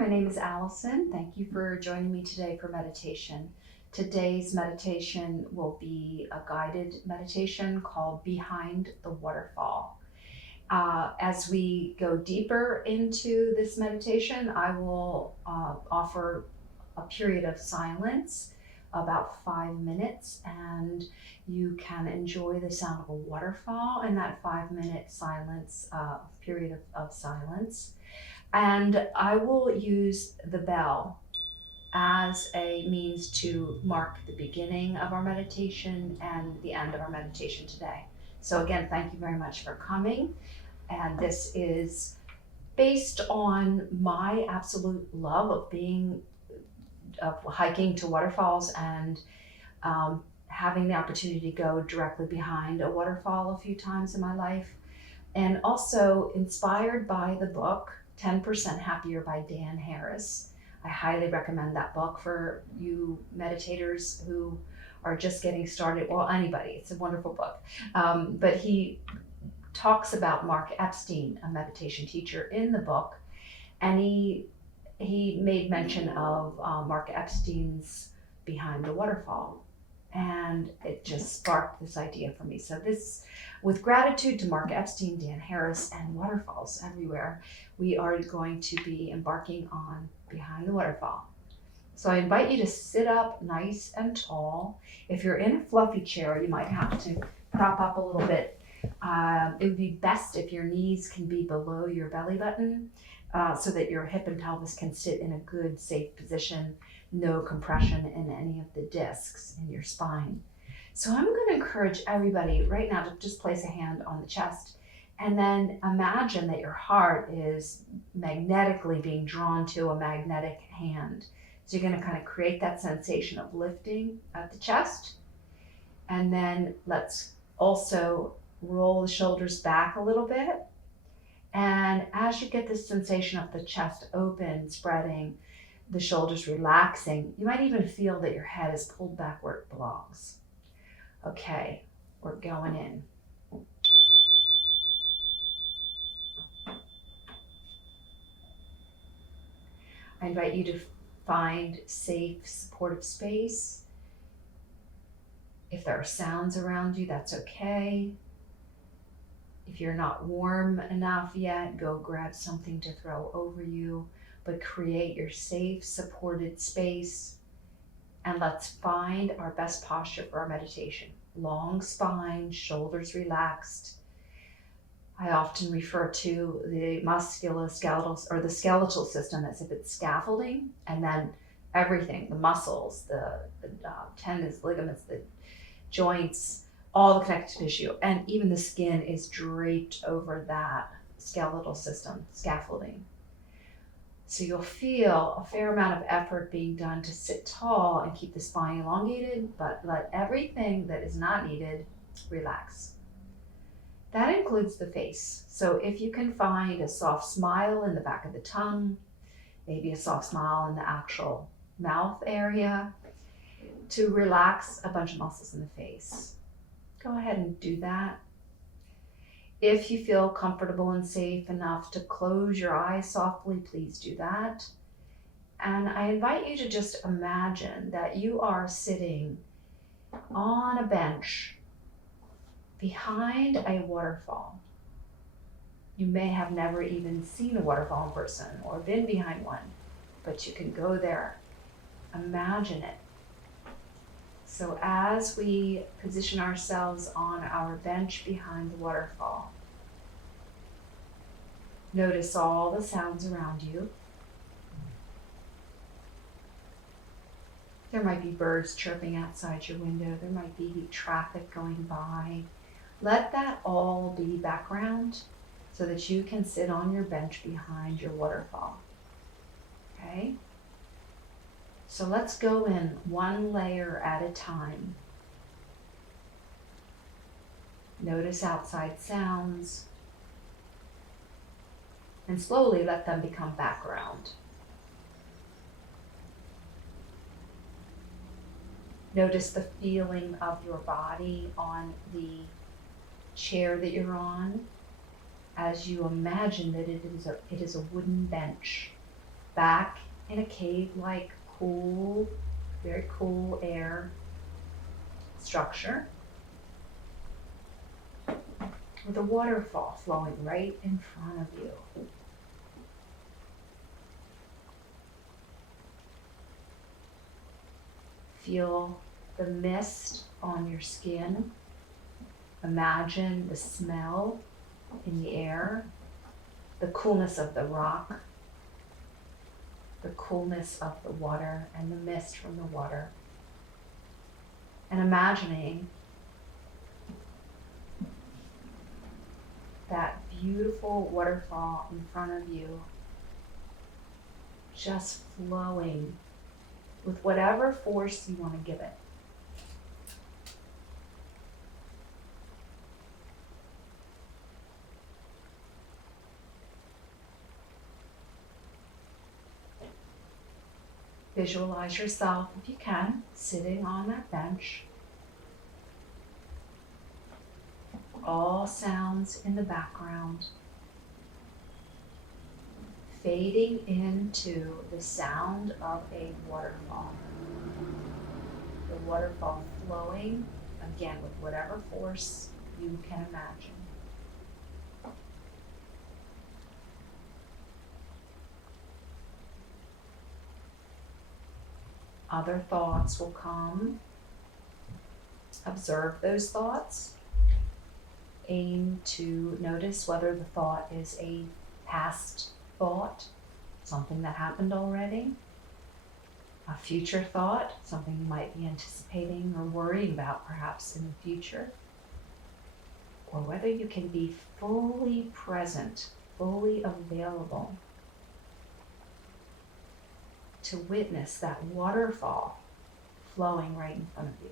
my name is Alison. Thank you for joining me today for meditation. Today's meditation will be a guided meditation called Behind the Waterfall. As we go deeper into this meditation, I will offer a period of silence, about 5 minutes, and you can enjoy the sound of a waterfall in that 5-minute silence, period of silence. And I will use the bell as a means to mark the beginning of our meditation and the end of our meditation today. So again, thank you very much for coming. And this is based on my absolute love of hiking to waterfalls and having the opportunity to go directly behind a waterfall a few times in my life. And also inspired by the book 10% Happier by Dan Harris. I highly recommend that book for you meditators who are just getting started. Well, anybody, it's a wonderful book. But he talks about Mark Epstein, a meditation teacher, in the book, and he made mention of Mark Epstein's Behind the Waterfall, and it just sparked this idea for me. So this, with gratitude to Mark Epstein, Dan Harris, and waterfalls everywhere, we are going to be embarking on Behind the Waterfall. So I invite you to sit up nice and tall. If you're in a fluffy chair, you might have to prop up a little bit. It would be best if your knees can be below your belly button, so that your hip and pelvis can sit in a good, safe position, no compression in any of the discs in your spine. So I'm going to encourage everybody right now to just place a hand on the chest and then imagine that your heart is magnetically being drawn to a magnetic hand. So you're going to kind of create that sensation of lifting at the chest. And then let's also roll the shoulders back a little bit. And as you get this sensation of the chest open, spreading, the shoulders relaxing, you might even feel that your head is pulled back where it belongs. Okay, we're going in. I invite you to find safe, supportive space. If there are sounds around you, that's okay. If you're not warm enough yet, go grab something to throw over you, but create your safe, supported space. And let's find our best posture for our meditation. Long spine, shoulders relaxed. I often refer to the musculoskeletal or the skeletal system as if it's scaffolding, and then everything, the muscles, the tendons, ligaments, the joints, all the connective tissue, and even the skin is draped over that skeletal system, scaffolding. So you'll feel a fair amount of effort being done to sit tall and keep the spine elongated, but let everything that is not needed relax. That includes the face. So if you can find a soft smile in the back of the tongue, maybe a soft smile in the actual mouth area, to relax a bunch of muscles in the face, go ahead and do that. If you feel comfortable and safe enough to close your eyes softly, please do that. And I invite you to just imagine that you are sitting on a bench behind a waterfall. You may have never even seen a waterfall in person or been behind one, but you can go there. Imagine it. So as we position ourselves on our bench behind the waterfall, notice all the sounds around you. There might be birds chirping outside your window. There might be traffic going by. Let that all be background so that you can sit on your bench behind your waterfall. Okay? So let's go in one layer at a time. Notice outside sounds, and slowly let them become background. Notice the feeling of your body on the chair that you're on as you imagine that it is a wooden bench. back in a cave-like cool, very cool air structure with a waterfall flowing right in front of you. Feel the mist on your skin. Imagine the smell in the air, the coolness of the rock, the coolness of the water and the mist from the water. And imagining that beautiful waterfall in front of you, just flowing with whatever force you want to give it. Visualize yourself, if you can, sitting on that bench. All sounds in the background, fading into the sound of a waterfall. The waterfall flowing, again, with whatever force you can imagine. Other thoughts will come. Observe those thoughts. Aim to notice whether the thought is a past thought, something that happened already, a future thought, something you might be anticipating or worrying about perhaps in the future, or whether you can be fully present, fully available to witness that waterfall flowing right in front of you.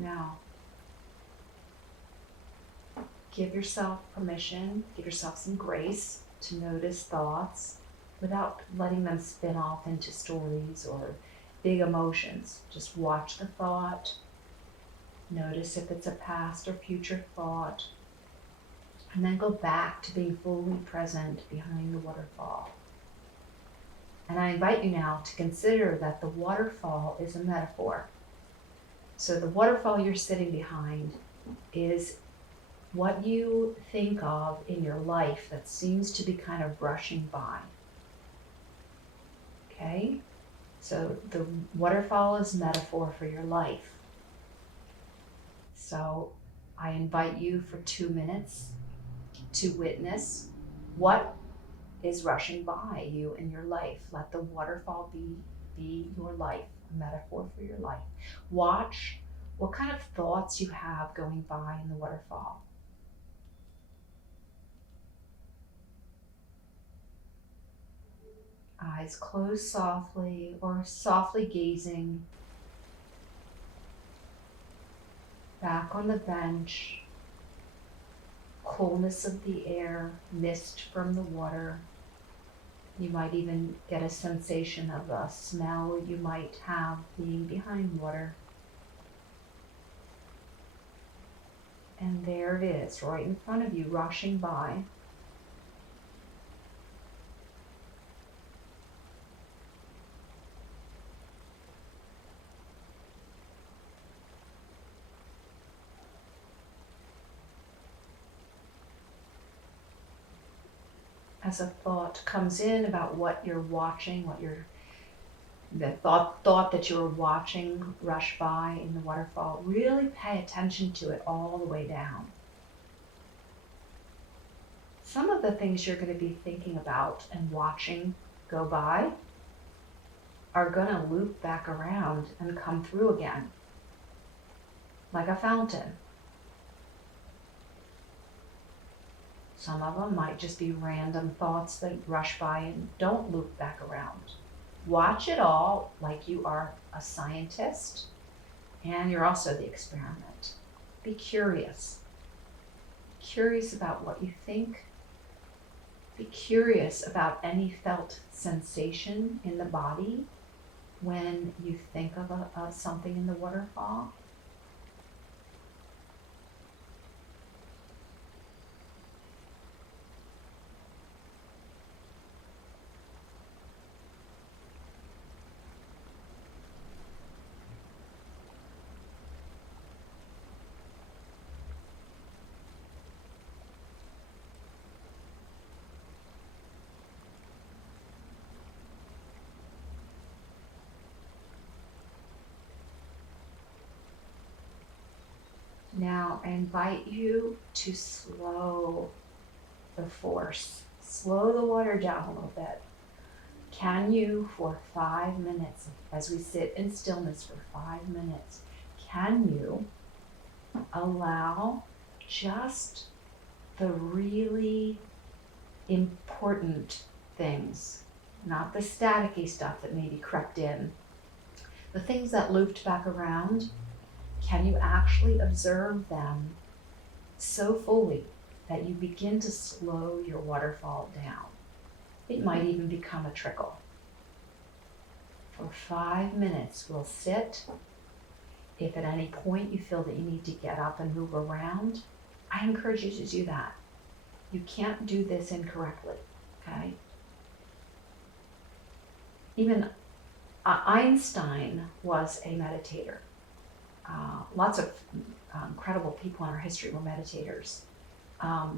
Now, give yourself permission, give yourself some grace to notice thoughts without letting them spin off into stories or big emotions. Just watch the thought, notice if it's a past or future thought, and then go back to being fully present behind the waterfall. And I invite you now to consider that the waterfall is a metaphor. So the waterfall you're sitting behind is what you think of in your life that seems to be kind of rushing by. Okay? So the waterfall is metaphor for your life. So I invite you for 2 minutes to witness what is rushing by you in your life. Let the waterfall be your life, a metaphor for your life. Watch what kind of thoughts you have going by in the waterfall. Eyes closed softly or softly gazing back on the bench, coolness of the air, mist from the water. You might even get a sensation of a smell you might have being behind water. And there it is, right in front of you, rushing by. As a thought comes in about what you're watching, the thought that you're watching rush by in the waterfall, really pay attention to it all the way down. Some of the things you're going to be thinking about and watching go by are going to loop back around and come through again, like a fountain. Some of them might just be random thoughts that rush by and don't loop back around. Watch it all like you are a scientist and you're also the experiment. Be curious. Curious about what you think. Be curious about any felt sensation in the body when you think of something in the waterfall. Now I invite you to slow the force. Slow the water down a little bit. Can you, for 5 minutes, as we sit in stillness for 5 minutes, can you allow just the really important things, not the staticky stuff that maybe crept in, the things that looped back around, can you actually observe them so fully that you begin to slow your waterfall down? It might even become a trickle. For 5 minutes, we'll sit. If at any point you feel that you need to get up and move around, I encourage you to do that. You can't do this incorrectly, okay? Even Einstein was a meditator. Lots of incredible people in our history were meditators. A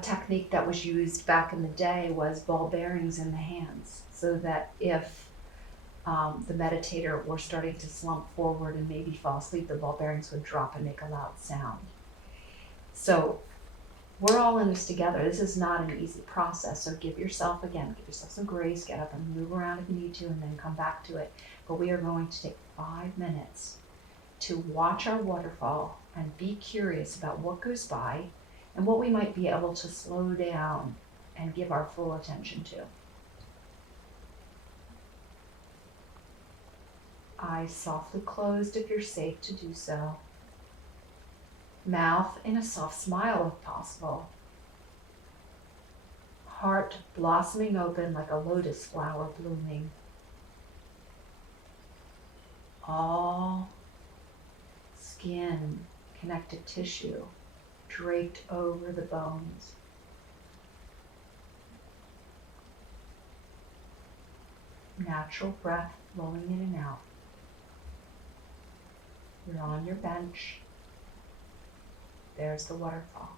technique that was used back in the day was ball bearings in the hands, so that if the meditator were starting to slump forward and maybe fall asleep, the ball bearings would drop and make a loud sound. So we're all in this together. This is not an easy process, so give yourself some grace, get up and move around if you need to, and then come back to it. But we are going to take 5 minutes to watch our waterfall and be curious about what goes by and what we might be able to slow down and give our full attention to. Eyes softly closed if you're safe to do so. Mouth in a soft smile if possible. Heart blossoming open like a lotus flower blooming. All skin, connective tissue draped over the bones. Natural breath flowing in and out. You're on your bench. There's the waterfall.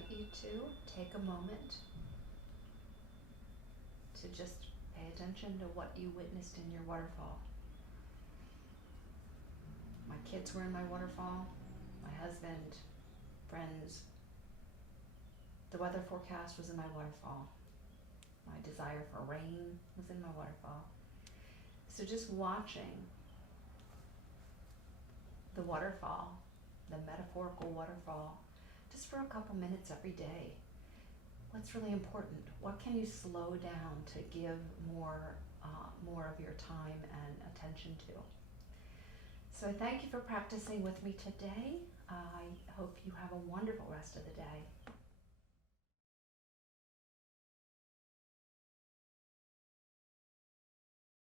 invite you to take a moment to just pay attention to what you witnessed in your waterfall. My kids were in my waterfall, my husband, friends. The weather forecast was in my waterfall. My desire for rain was in my waterfall. So just watching the waterfall, the metaphorical waterfall, just for a couple minutes every day. What's really important? What can you slow down to give more of your time and attention to? So I thank you for practicing with me today. I hope you have a wonderful rest of the day.